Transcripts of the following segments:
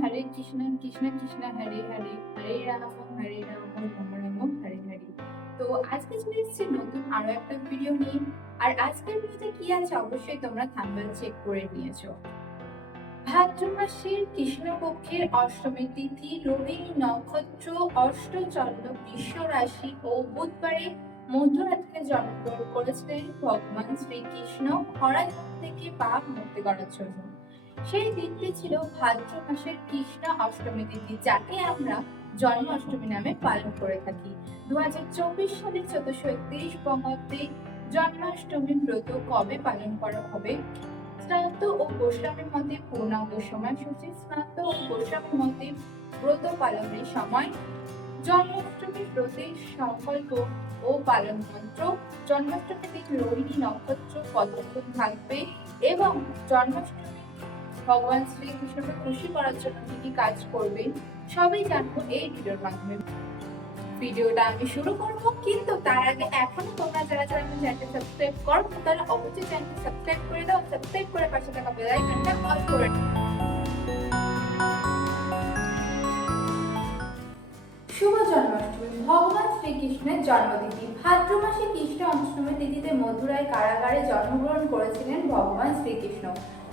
হরে কৃষ্ণ কৃষ্ণ কৃষ্ণ হরে হরে। হরে রাম হরে রাম রাম, হরে হরে তো আজকে চলে এসেছি নতুন আরও একটা ভিডিও নিয়ে। আর আজকের ভিডিওতে কি আছে অবশ্যই তোমরা থাম্বনেল চেক করে নিয়েছো। ভাদ্র মাসের কৃষ্ণপক্ষের অষ্টমী তিথি রোহিণী নক্ষত্র অষ্টচন্দ্র বৃষ রাশি ও বুধবারে মধ্যরাত্রে জন্মগ্রহণ করেছিলেন ভগবান শ্রীকৃষ্ণ। খরা থেকে পাপ মুক্তি করার জন্য। সেই দিনটি ছিল ভাদ্র মাসের কৃষ্ণ অষ্টমী তিথি যাকে আমরা জন্মাষ্টমী নামে পালন করে থাকি। দু হাজার চব্বিশ সালের চোদ্দশো একত্রিশ বঙ্গাব্দে জন্মাষ্টমী ব্রত কবে পালন করা হবে? শ্রাদ্ধ ও গোস্বামীর মধ্যে পূর্ণাঙ্গ সময়সূচি শ্রাদ্ধ ও গোস্বামীর মধ্যে ব্রত পালনের সময় জন্মাষ্টমী ব্রতের সংকল্প ও পালন মন্ত্র জন্মাষ্টমী দিন রোহিণী নক্ষত্র কতক্ষণ থাকবে এবং জন্মাষ্টমী ভগবান শ্রীকৃষ্ণকে খুশি করার জন্য কি কি কাজ করবেন, সবই জানব এই ভিডিওর মাধ্যমে। ভিডিওটা আমি শুরু করব, কিন্তু তার আগে এখনও তোমরা যারা যারা আমার চ্যানেলটা সাবস্ক্রাইব করো তারা অবশ্যই চ্যানেলটা সাবস্ক্রাইব করে দাও সাবস্ক্রাইব করে পাশে থাকা বেল আইকনটা অল করে শুভ জন্মাষ্টমী। ভগবান শ্রীকৃষ্ণের জন্মতিথি। ভাদ্র মাসে কৃষ্ণ অষ্টমী তিথিতে মথুরায় কারাগারে জন্মগ্রহণ করেছিলেন ভগবান শ্রীকৃষ্ণ।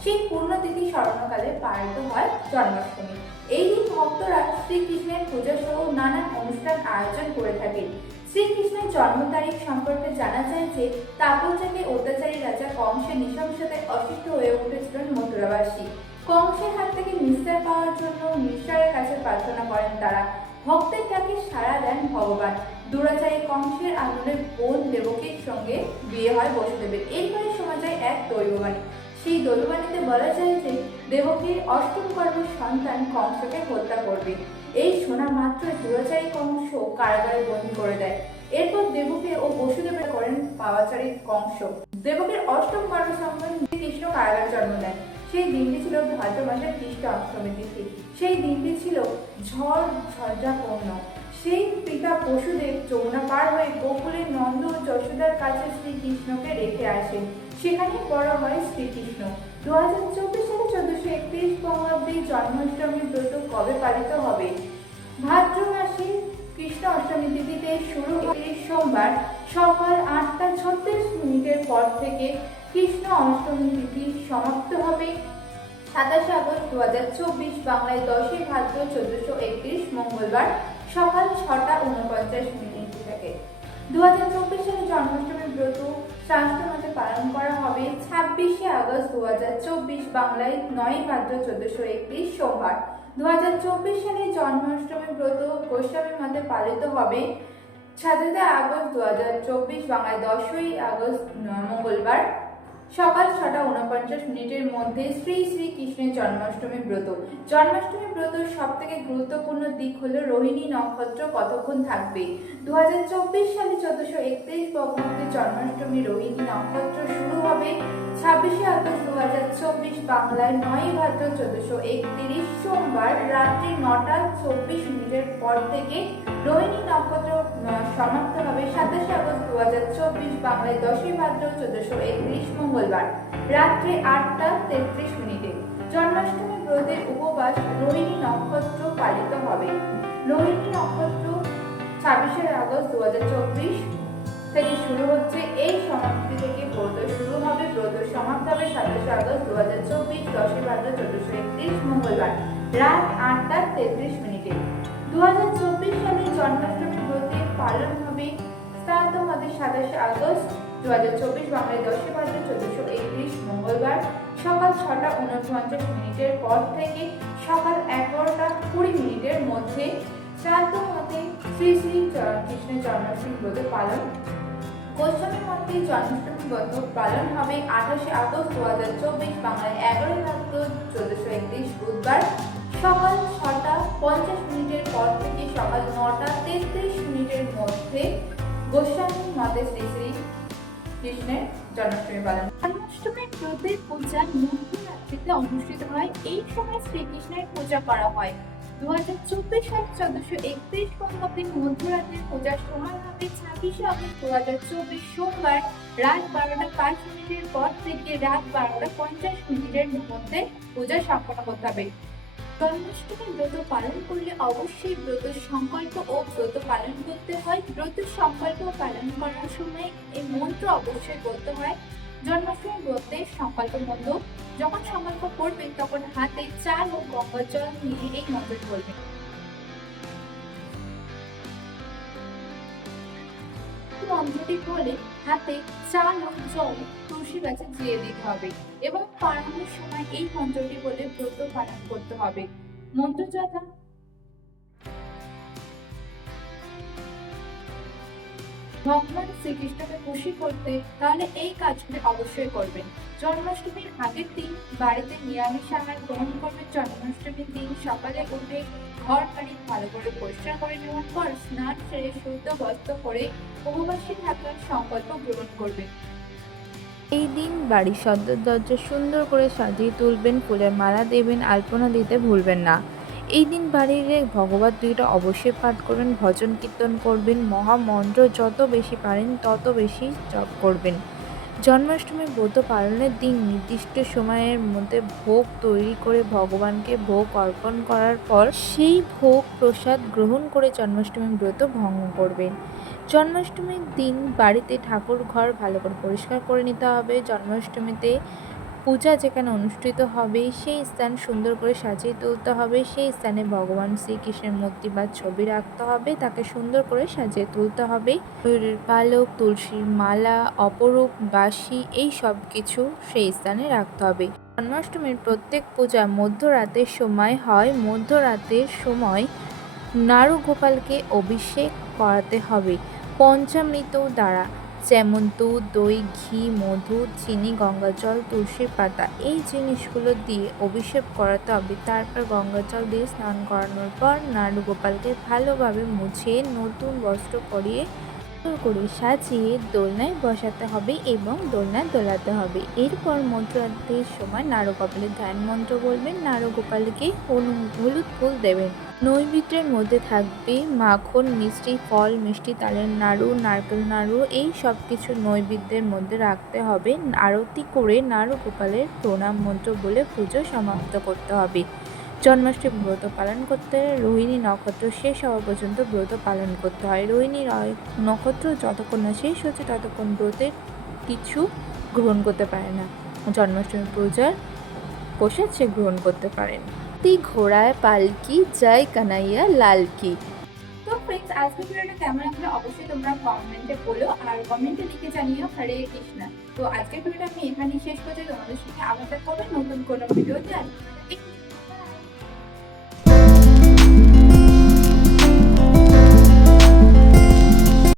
সেই পূর্ণতিথি স্মরণকালে পালিত হয় জন্মাষ্টমী। এই দিন ভক্তরা শ্রীকৃষ্ণের পূজা সহ নানান অনুষ্ঠান আয়োজন করে থাকেন। শ্রীকৃষ্ণের জন্ম তারিখ সম্পর্কে জানা যায় যে তাপসকে অত্যাচারী রাজা কংসের নৃশংসতায় অসুস্থ হয়ে উঠেছিলেন মথুরাবাসী। কংসের হাত থেকে নিস্তার পাওয়ার জন্য ঈশ্বরের কাছে প্রার্থনা করেন তারা। ভক্তের ডাকে সাড়া দেন ভগবান। দুরাচারী কংসের আগুনের বোন দেবকীর সঙ্গে বিয়ে হয় বসুদেবের। এরপরে শোনা যায় এক দৈববাণী। সেই দৈববাণীতে বলা যায় যে দেবকীর অষ্টম কর্মের সন্তান কংসকে হত্যা করবে। এই শোনা মাত্র দুরাচারী কংস কারাগারে বন্দী করে দেয়। এরপর দেবকে ও বসুদেবের করেন পাওয়াচারী কংস। দেবকের অষ্টম কর্ম সম্পন্ন কৃষ্ণ কারাগারে জন্ম নেয় সেই দিনটি ছিল ভাদ্র মাসের কৃষ্ণ অষ্টমী তিথি। সেই দিনটি ছিল ঝড় ঝঞ্ঝাপূর্ণ। সেই পিতা পশুদেব যমুনা পার হয়ে গোকুলের নন্দ ও যশোদার কাছে শ্রীকৃষ্ণকে রেখে আসেন। সেখানে বড় হয় শ্রীকৃষ্ণ। দু হাজার চব্বিশ সালে চোদ্দশো একত্রিশ বঙ্গাব্দে জন্মাষ্টমী ব্রত কবে পালিত হবে? ভাদ্র মাসে কৃষ্ণ অষ্টমী তিথিতে শুরু হয়ে সোমবার সকাল আটটা ছত্রিশ মিনিটের পর থেকে কৃষ্ণ অষ্টমী তিথি সমাপ্ত হবে। সাতাশে আগস্ট দু হাজার চব্বিশ বাংলায় দশই ভাদ্র চোদ্দশো একত্রিশ মঙ্গলবার সকাল ছটা উনপঞ্চাশ মিনিট থেকে। দু হাজার চব্বিশ সালে জন্মাষ্টমী ব্রত শাস্ত্র মতে পালন করা হবে। ছাব্বিশে আগস্ট দু হাজার চব্বিশ বাংলায় নয় ভাদ্র চোদ্দশো একত্রিশ সোমবার। দু হাজার চব্বিশ সালে জন্মাষ্টমী ব্রত গোস্বামী মতে পালিত হবে। সাতই আগস্ট দু হাজার চব্বিশ বাংলায় দশই আগস্ট মঙ্গলবার। সকাল ছটা উনপঞ্চাশ মিনিটের মধ্যে শ্রী শ্রী কৃষ্ণের জন্মাষ্টমী ব্রত। জন্মাষ্টমী ব্রত সব থেকে গুরুত্বপূর্ণ দিক হলো রোহিণী নক্ষত্র কতক্ষণ থাকবে? দু সালে চোদ্দশো একত্রিশ বঙ্গাব্দে জন্মাষ্টমী রোহিণী নক্ষত্র শুরু হবে ছাব্বিশে আগস্ট দু হাজার চব্বিশ বাংলায় নয় ভাদ্র চোদ্দশো একত্রিশ সোমবার রাত্রি নটা চব্বিশ মিনিটের পর থেকে রোহিণী নক্ষত্র সমাপ্ত হবে সাতাশে আগস্ট দু হাজার চব্বিশ, বাংলায় দশই ভাদ্র চোদ্দশো একত্রিশ, মঙ্গলবার। রাত্রে আটটা তেত্রিশ মিনিটে। জন্মাষ্টমী ব্রতের উপবাস রোহিণী নক্ষত্র পালিত হবে। রোহিণী নক্ষত্র ছাব্বিশে আগস্ট দু হাজার চব্বিশ থেকে শুরু হচ্ছে এই সমাপ্তি থেকে ব্রত শুরু হবে। ব্রত সমাপ্ত হবে সাতাশে আগস্ট দু হাজার চব্বিশ, দশই ভাদ্র চোদ্দশো একত্রিশ, মঙ্গলবার। রাত আটটা তেত্রিশ মিনিটে। দু হাজার চব্বিশ জন্মাষ্টমী পালন হবে। শ্রাদ্ধ হবে সাতাশে আগস্ট দু হাজার চব্বিশ বাংলায় দশই ভাদ্র চোদ্দশো একত্রিশ মঙ্গলবার, সকাল ছটা উনপঞ্চাশ মিনিটের পর থেকে সকাল এগারোটা কুড়ি মিনিটের মধ্যে শ্রাদ্ধ মতে শ্রী শ্রী কৃষ্ণের জন্মাষ্টমী ব্রত পালন, গোস্বামী মতে জন্মাষ্টমী ব্রত পালন হবে আঠাশে আগস্ট দু হাজার চব্বিশ বাংলায় এগারোই ভাদ্র চোদ্দশো একত্রিশ বুধবার, সকাল ছটা পঞ্চাশ মিনিটের পর থেকে সকাল জন্মাষ্টমী জন্মাষ্টমীর পূজা মধ্যরাত্রিতে অনুষ্ঠিত হয় এই সময় শ্রীকৃষ্ণের পূজা করা হয়। দু হাজার চব্বিশ সাল চোদ্দশো একত্রিশ বঙ্গাব্দে মধ্যরাত্রির পূজার সময় হবে ছাব্বিশে আগস্ট দু হাজার চব্বিশ সোমবার রাত বারোটা পাঁচ মিনিটের পর থেকে রাত বারোটা পঞ্চাশ মিনিটের মধ্যে পূজা সম্পন্ন করতে হবে। জন্মাষ্টমীর ব্রত পালন করলে অবশ্যই ব্রত সংকল্প ও ব্রত পালন হয় সংকল্প পালন করার সময় এই মন্ত্র অবশ্যই বলতে হয়। জন্মাষ্টমী ব্রতের সংকল্প মন্ত্র যখন সংকল্প করবেন তখন হাতে চাল ও গঙ্গা জল নিয়ে এই মন্ত্রটি বলবেন মন্ত্রটি বলে হাতে চাল ও জল তুলসী গাছে দিয়ে দিতে হবে এবং পালনের সময় এই মন্ত্রটি বলে ব্রত পালন করতে হবে। মন্ত্র যথা ভগবান শ্রীকৃষ্ণকে খুশি করতে তাহলে এই কাজগুলি অবশ্যই করবেন। জন্মাষ্টমীর আগের দিন বাড়িতে নিরামিষ আহার গ্রহণ করবেন। জন্মাষ্টমীর দিন সকালে উঠে ঘর বাড়ি ভালো করে পরিষ্কার করে নেওয়ার পর স্নান সেরে শুদ্ধ বস্ত্র করে উপবাসী থাকার সংকল্প গ্রহণ করবেন। এই দিন বাড়ির সদর দরজা সুন্দর করে সাজিয়ে তুলবেন ফুলের মালা দেবেন, আলপনা দিতে ভুলবেন না। এই দিন বাড়ির ভগবত গীতা অবশ্যই পাঠ করবেন, ভজন কীর্তন করবেন, মহামন্ত্র যত বেশি পারেন তত বেশি জপ করবেন। জন্মাষ্টমী ব্রত পালনের দিন নির্দিষ্ট সময়ের মধ্যে ভোগ তৈরি করে ভগবানকে ভোগ অর্পণ করার পর সেই ভোগ প্রসাদ গ্রহণ করে জন্মাষ্টমী ব্রত ভঙ্গ করবেন। জন্মাষ্টমীর দিন বাড়িতে ঠাকুর ঘর ভালো করে পরিষ্কার করে নিতে হবে। জন্মাষ্টমীতে পূজা যেখানে অনুষ্ঠিত হবে, সেই স্থান সুন্দর করে সাজিয়ে তুলতে হবে। সেই স্থানে ভগবান শ্রীকৃষ্ণের মূর্তি বা ছবি রাখতে হবে, তাকে সুন্দর করে সাজিয়ে তুলতে হবে। ময়ূরের পালক তুলসীর মালা, অপরূপ বাসি এই সব কিছু সেই স্থানে রাখতে হবে। জন্মাষ্টমীর প্রত্যেক পূজা মধ্যরাতের সময় হয়। মধ্যরাতের সময় নারু গোপালকে অভিষেক করাতে হবে। পঞ্চামৃত দ্বারা যেমন দুধ, দই, ঘি, মধু, চিনি, গঙ্গাজল, তুলসীর পাতা। এই জিনিসগুলো দিয়ে অভিষেক করাতে হবে তারপর গঙ্গা জল দিয়ে স্নান করানোর পর নাড়ু গোপালকে ভালোভাবে মুছিয়ে নতুন বস্ত্র পরিয়ে করে সাজিয়ে দোলনায় বসাতে হবে এবং দোলনায় দোলাতে হবে। এরপর মধ্যরাতের সময় নাড়ু গোপালের ধ্যান মন্ত্র বলবেন। নাড়ু গোপালকে হলু- হলুদ ফুল দেবেন। নৈবেদ্যের মধ্যে থাকবে মাখন, মিষ্টি, ফল, মিষ্টি, তালের নাড়ু, নারকেল নাড়ু, এই সব কিছু নৈবেদ্যের মধ্যে রাখতে হবে। আরতি করে নাড়ু গোপালের প্রণাম মন্ত্র বলে পুজো সমাপ্ত করতে হবে। জন্মাষ্টমী ব্রত পালন করতে, রোহিণী নক্ষত্র শেষ হওয়া পর্যন্ত ব্রত পালন করতে হয়। রোহিণী নক্ষত্র যতক্ষণ না শেষ হচ্ছে, ততক্ষণ ব্রতের কিছু গ্রহণ করতে পারে না। জন্মাষ্টমী পূজার প্রসাদ সে গ্রহণ করতে পারেন তি ঘোড়ায় পালকি, জয় কানাইয়া লালকি। তো ফ্রেন্ডস আজকের ভিডিওটা কেমন লাগল? অবশ্যই তোমরা কমেন্টে বলো আর কমেন্টে লিখে জানিও হরে কৃষ্ণা। তো আজকের ভিডিওটা আমি এখানেই শেষ করছি। তোমাদের সঙ্গে আবার দেখা হবে নতুন কোনো ভিডিওতে। আর